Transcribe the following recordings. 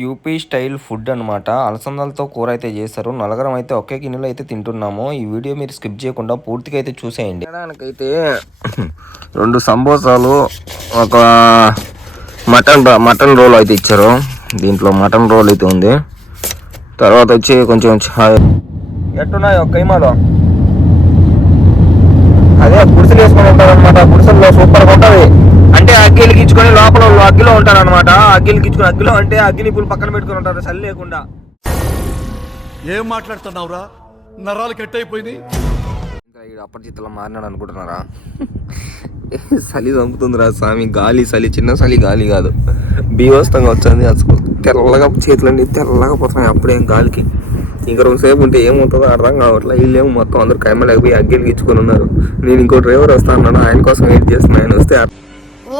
UP style food అనమాట. అలసందలతో కూర అయితే చేస్తారు. నలుగురం అయితే ఒకే గిన్నెలో అయితే తింటున్నాము. ఈ వీడియో మీరు స్కిప్ చేయకుండా పూర్తిగా అయితే చూసేయండి. తినడానికైతే 2 సమోసాలు, ఒక మటన్ రోల్ అయితే ఇచ్చారు. దీంట్లో మటన్ రోల్ అయితే ఉంది. తర్వాత వచ్చి కొంచెం ఛాయ్. ఎట్టున్నాయి ఒక కైమాలో అదే గుడిసెలు వేసుకొని ఉంటారు అనమాట. గుడిసెల్లో సూపర్గా ఉంటుంది. అంటే అగ్గిలు గిచ్చుకొని లోపల అగ్గిలో ఉంటారు అనమాట. అగ్గిలు గిచ్చుకొని అగ్గిలో అంటే అగ్గిని ఇప్పుడు పక్కన పెట్టుకుని ఉంటారు చలి లేకుండా. ఏం మాట్లాడుతున్నావురా, నరాలు కట్ అయిపోయింది. ఇంకా అప్పటిచిత్తలో మారినాడు అనుకుంటున్నారా? చలి చంపుతుందిరా స్వామి. గాలి చలి, చిన్న చలి గాలి కాదు, బీవస్తంగా వచ్చింది. అసలు తెల్లగా చేతులన్నీ తెల్లగా పోతున్నాయి అప్పుడేం గాలికి. ఇంకా 2 సేపు ఉంటే ఏమవుతుందో అర్థం కావట్లేదు. వీళ్ళేమో మొత్తం అందరూ కైమలేకపోయి అగ్గిలు గిచ్చుకొని ఉన్నారు. నేను ఇంకో డ్రైవర్ వస్తా అన్నాడు, ఆయన కోసం వెయిట్ చేస్తున్నా. ఆయన వస్తే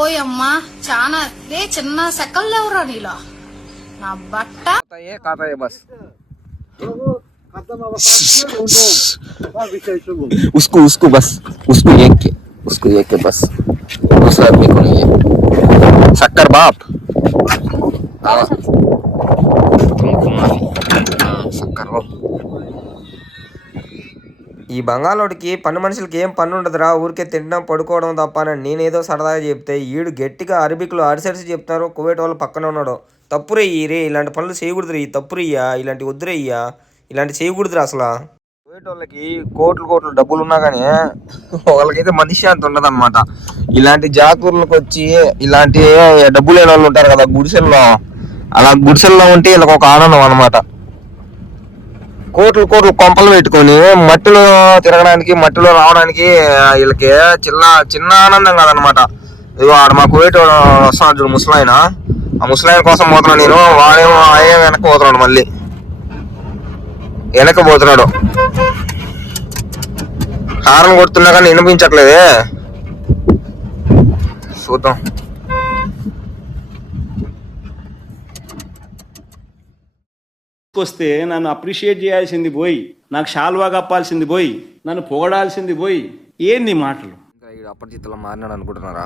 ఓయమ్మా చాలా చిన్న సెకల్ లేవురా నీలో నా బట్ట బస్ उसको उसको बस उसको एक के बस दूसरा आदमी को नहीं है। शक्कर बाप शक्कर हो। ఈ బంగాళోడికి పన్ను మనుషులకి ఏం పన్ను ఉండదురా, ఊరికే తినడం పడుకోవడం తప్ప అని నేనేదో సరదాగా చెప్తే ఈడు గట్టిగా అరబిక్లో అరిసరిసి చెప్తున్నారు. కువైట్ వాళ్ళు పక్కన ఉన్నాడు. తప్పురయ్యి రే, ఇలాంటి పనులు చేయకూడదు, ఈ తప్పురయ్యా, ఇలాంటి వద్దురయ్యా, ఇలాంటి చేయకూడదురా అసలు. కువైట్ వాళ్ళకి కోట్లు డబ్బులు ఉన్నా కానీ వాళ్ళకైతే మనిషి అంత ఉండదు అనమాట. ఇలాంటి జాతూర్లకు వచ్చి ఇలాంటి డబ్బులు లేని వాళ్ళు ఉంటారు కదా గుడిసెల్లో, అలా గుడిసెల్లో ఉంటే వీళ్ళకి ఒక ఆనందం అనమాట. కోట్లు కొంపలు పెట్టుకొని మట్టిలో తిరగడానికి, మట్టిలో రావడానికి వీళ్ళకి చిన్న ఆనందం కాదనమాట. ఇదిగో ఆడ మా కువైట్ వస్తున్నాడు చూడు ముసలాయన, ఆ ముసలాయన కోసం పోతున్నాను నేను. వాడేమో అయ్యే వెనక్కి పోతున్నాడు, మళ్ళీ వెనక్కి పోతున్నాడు. హారన్ కొడుతున్నా కానీ వినిపించట్లేదే. చూద్దాం. వస్తే నన్ను అప్రిషియేట్ చేయాల్సింది పోయి, నాకు షాల్వా కప్పాల్సింది పోయి, నన్ను పొగడాల్సింది పోయి, ఏంది మాటలు? అప్పటిచిత్తలో మారినాడు అనుకుంటున్నారా?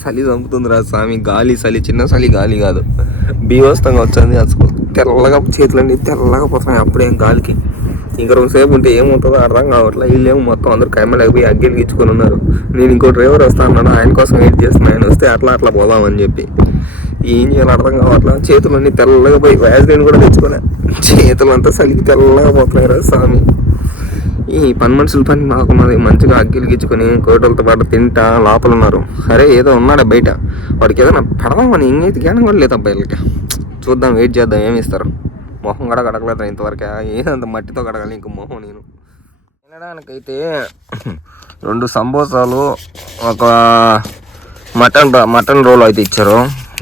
చలి చంపుతుందిరా స్వామి. గాలి చలి, చిన్న చలి గాలి కాదు, బీవస్తంగా వచ్చింది. అసలు తెల్లగా చేతులన్నీ తెల్లగా పోతున్నాయి అప్పుడేం గాలికి. ఇంకా 2 సేపు ఉంటే ఏమవుతుందో అర్థం కావట్లేదు. వీళ్ళేమో మొత్తం అందరూ కైమలేకపోయి అగ్గిలు గిచ్చుకొని ఉన్నారు. నేను ఇంకో డ్రైవర్ వస్తా అన్నాడు, ఆయన కోసం వెయిట్ చేస్తున్నా. ఆయన వస్తే అట్లా పోదామని చెప్పి ఏం చేయాలో అర్థం కావట్లేదు. చేతులన్నీ తెల్లగా పోయి వ్యాజ్లైన్ కూడా తెచ్చుకున్నా. చేతులంతా చలికి తెల్లగా పోతున్నాయి రా స్వామి. ఈ పని మనుషుల పని మాకున్నది. మంచిగా అగ్గిలు గిచ్చుకొని కోటలతో పాటు తింటా లోపల ఉన్నారు. సరే ఏదో ఉన్నాడా బయట, వాడికి ఏదైనా పెడదామని ఇంకైతే జ్ఞానం కూడా లేదు అబ్బాయిలకి. చూద్దాం, వెయిట్ చేద్దాం ఏమి ఇస్తారు. మొహం కూడా కడగలేదు ఇంతవరకు. ఏదంత మట్టితో కడగాలి ఇంక మొహం. నేను తినడానికైతే 2 సమోసాలు, ఒక మటన్ రోల్ అయితే ఇచ్చారు.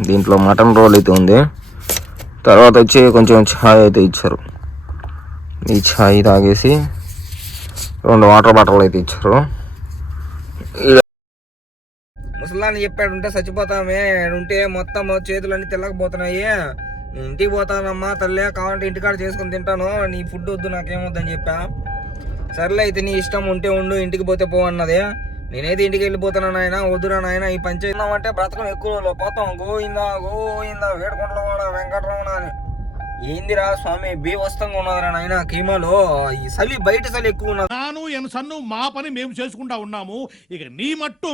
దీంట్లో మటన్ రోల్ అయితే ఉంది. తర్వాత వచ్చి కొంచెం ఛాయ్ అయితే ఇచ్చారు. ఈ ఛాయ్ తాగేసి 2 వాటర్ బాటిల్ అయితే ఇచ్చారు. ముసలాన్ని చెప్పాడు ఉంటే చచ్చిపోతామే, ఉంటే మొత్తం చేతులన్నీ తెల్లకపోతున్నాయి, ఇంటికి పోతానమ్మా తల్లే, కావాలంటే ఇంటికాడ చేసుకుని తింటాను, నీ ఫుడ్ వద్దు నాకేమొద్దని చెప్పా. సర్లే అయితే నీ ఇష్టం, ఉంటే ఉండు, ఇంటికి పోతే పో అన్నది. నేనైతే ఇంటికి వెళ్ళిపోతాను నాయన, వద్దురా నాయన, ఈ పంచాయతీ అంటే బ్రతకం ఎక్కువ పోతాం. గోయిందా వేడుకుంటలో కూడా వెంకటరమణ అని. ఏందిరా స్వామి, బీవస్తంగా ఉన్నదిరా నాయన కీమాలో. ఈ చలి బయట చలి ఎక్కువ ఉన్నది. మా పని మేము చేసుకుంటా ఉన్నాము, ఇక నీ మట్టు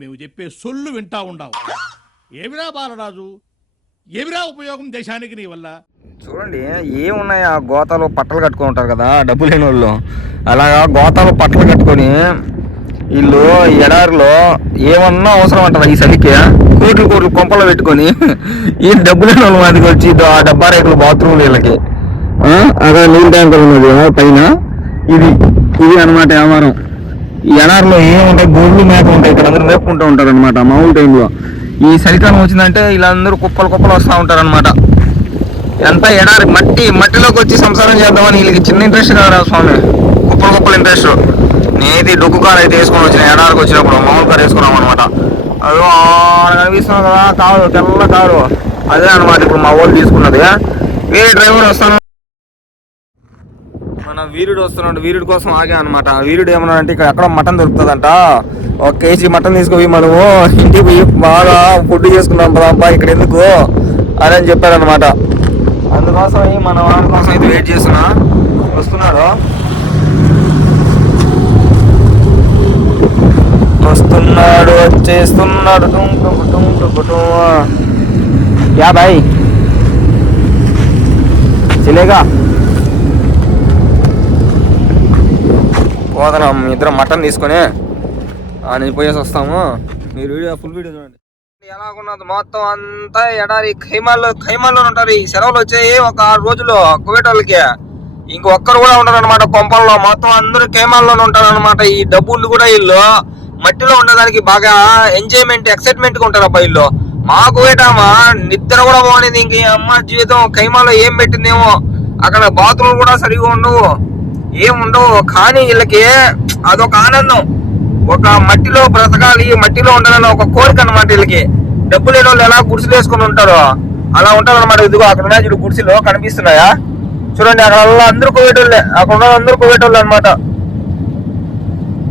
మేము చెప్పే సొల్లు వింటా ఉండావు. ఏమిరా బాలరాజు, ఏమిరా ఉపయోగం దేశానికి నీ వల్ల? చూడండి ఏమున్నాయి, ఆ గోతాలు పట్టలు కట్టుకొని ఉంటారు కదా డబ్బు లేని వాళ్ళు. అలాగా గోతాలు పట్టలు కట్టుకొని వీళ్ళు ఎడారిలో ఏమన్నా అవసరం అంటారా ఈ చలికి కోట్లు కొంపలు పెట్టుకొని ఈ డబ్బు లేని వాళ్ళు మాదికి వచ్చి ఆ డబ్బా రేకులు బాత్రూమ్ వీళ్ళకి అక్కడ నీళ్ళ ట్యాంకర్ ఉన్నది పైన. ఇది అనమాట వ్యాపారం. ఈ ఎడారిలో ఏముంటాయి, గొడ్లు మేక ఉంటాయి, ఇక్కడ అందరూ మేపుకుంటూ ఉంటారు అనమాట మామూలు టైంలో. ఈ చలికాలం వచ్చిందంటే వీళ్ళందరూ కుప్పలు వస్తూ ఉంటారు అనమాట. ఎంత ఎడారి మట్టిలోకి వచ్చి సంసారం చేద్దామని వీళ్ళకి చిన్న ఇంట్రెస్ట్ కాదు స్వామి, కుప్పలు ఇంట్రెస్ట్. నేనైతే డొక్కు కారు అయితే వేసుకొని వచ్చిన, ఎడారికి వచ్చినప్పుడు మామూలు కారు వేసుకున్నాం అనమాట. అదో కనిపిస్తున్నాం కదా కారు, తెల్ల కారు, అదే అనమాట ఇప్పుడు మా వాళ్ళు తీసుకున్నది. వేరే డ్రైవర్ వస్తాను, మన వీరుడు వస్తున్నాడు, వీరుడి కోసం ఆగా అనమాట. వీరుడు ఏమన్నాడంటే ఇక్కడ ఎక్కడ మటన్ దొరుకుతుందంట, 1 కేజీ మటన్ తీసుకుపోయి మనము ఇంటికి పోయి బాగా ఫుడ్ చేసుకున్నాం పదాపా, ఇక్కడ ఎందుకు అని చెప్పారనమాట. అందుకోసం మన వారి కోసం అయితే వెయిట్ చేస్తున్నా. వస్తున్నాడు వచ్చేస్తున్నాడు. క్యా భాయ్ చలేగా పోతున్నాం ఇద్దరం మటన్ తీసుకొని నేను పోయేసి వస్తాము. మీరు వీడియో ఫుల్ వీడియో చూడండి. ఎలాగున్నది మొత్తం అంతా ఎడారి ఖైమాల్లో ఉంటారు. ఈ సెలవులు వచ్చాయి ఒక 6 రోజులు కువైట్ వాళ్ళకి. ఇంకొక్కరు కూడా ఉంటారు అనమాట కొంపల్లో. మొత్తం అందరూ ఖైమాల్లోనే ఉంటారు అనమాట. ఈ డబ్బులు కూడా వీళ్ళు మట్టిలో ఉండడానికి బాగా ఎంజాయ్మెంట్ ఎక్సైట్మెంట్ గా ఉంటారు అబ్బా వీళ్ళు. మా కువైటామా నిద్ర కూడా బాగుంది. ఇంక అమ్మ జీవితం ఖైమాలో ఏం పెట్టిందేమో. అక్కడ బాత్రూమ్ కూడా సరిగా ఉండవు, ఏముండవు. కానీ వీళ్ళకి అదొక ఆనందం. ఒక మట్టిలో బ్రతకాలి, మట్టిలో ఉండాలని ఒక కోరిక అనమాట వీళ్ళకి. డబ్బు లేని వాళ్ళు ఎలా గుడిసెలు వేసుకుని ఉంటారో అలా ఉంటారు అనమాట. ఇదిగో అక్కడ ఉన్నాయి చూడు గుడిసెలు కనిపిస్తున్నాయా చూడండి. అక్కడ అందరూ కువైట్ వాళ్ళే. అక్కడ ఉన్న అందరూ కువైట్ వాళ్ళు అనమాట.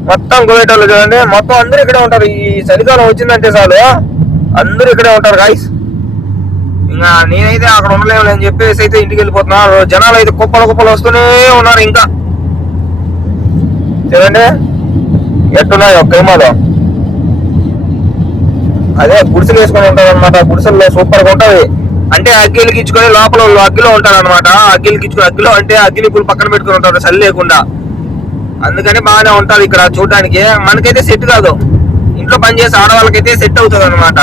మొత్తం కువైట్ వాళ్ళు చూడండి. మొత్తం అందరూ ఇక్కడే ఉంటారు. ఈ చలికాలం వచ్చిందంటే చాలు అందరూ ఇక్కడే ఉంటారు గాయస్. ఇంకా నేనైతే అక్కడ ఉండలేము అని చెప్పేసి అయితే ఇంటికి వెళ్ళిపోతున్నారు. జనాలు అయితే కుప్పలు వస్తూనే ఉన్నారు. ఇంకా చూడండి ఎట్టున్నాయి ఒక ఖైమాలో. అదే గుడిసెలు వేసుకొని ఉంటారు అనమాట. గుడిసెల్లో సూపర్ గా ఉంటది. అంటే అగ్గిలు గిచ్చుకొని లోపల అగ్గిలో ఉంటారు అనమాట. అగ్గిలు గిచ్చుకొని అగ్గిలో అంటే అగ్గిని పూలు పక్కన పెట్టుకుని ఉంటారు చలి లేకుండా. అందుకని బాగానే ఉంటారు ఇక్కడ చూడడానికి. మనకైతే సెట్ కాదు, ఇంట్లో పనిచేసే ఆడవాళ్ళకైతే సెట్ అవుతుంది అనమాట.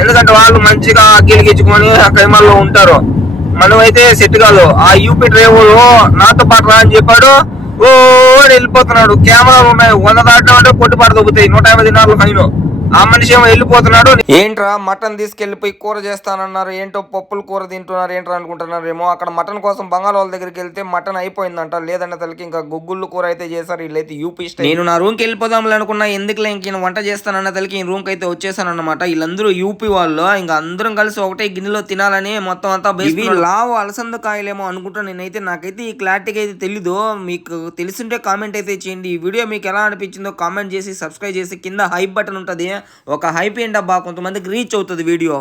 ఎందుకంటే వాళ్ళు మంచిగా అగ్గిలు గిచ్చుకొని ఆ ఖైమాల్లో ఉంటారు. మనం అయితే సెట్ కాదు. ఆ యూపీ డ్రైవర్ నాతో పాటు రా అని చెప్పాడు. ఓ వెళ్ళిపోతున్నాడు. కెమెరాలు ఉన్నాయి 100 దాటం అంటే కొట్టుపాటు దొబ్బుతాయి. 150 దినార్లు ఫైన్. ఆ మనిషి ఏమో వెళ్ళిపోతున్నాడు. ఏంట్రా మటన్ తీసుకెళ్లిపోయి కూర చేస్తానన్నారు, ఏంటో పప్పులు కూర తింటున్నారు ఏంట్రా అనుకుంటున్నారేమో. అక్కడ మటన్ కోసం బంగాళ వాళ్ళ దగ్గరికి వెళ్తే మటన్ అయిపోయిందంట. లేదంటే తలకి ఇంకా గుగ్గుళ్ళు కూర అయితే చేశారు వీళ్ళైతే యూపీ స్టైల్. నేను నా రూమ్కి వెళ్ళిపోదాం అనుకున్నా. ఎందుకులే ఇంక వంట చేస్తానన్న తలకి ఈ రూమ్కి అయితే వచ్చేసాను అనమాట. వీళ్ళందరూ యూపీ వాళ్ళు. ఇంకా అందరం కలిసి ఒకటే గిన్నెలో తినాలని మొత్తం అంతా లావు అలసంద కాయలేమో అనుకుంటా నేనైతే. నాకైతే ఈ క్లారిటీకి అయితే తెలీదు. మీకు తెలిసింటే కామెంట్ అయితే చేయండి. ఈ వీడియో మీకు ఎలా అనిపించిందో కామెంట్ చేసి సబ్స్క్రైబ్ చేసి కింద హైప్ బటన్ ఉంటుంది. ఒక హైప్ ఏంటబ్బా కొంతమందికి రీచ్ అవుతుంది వీడియో.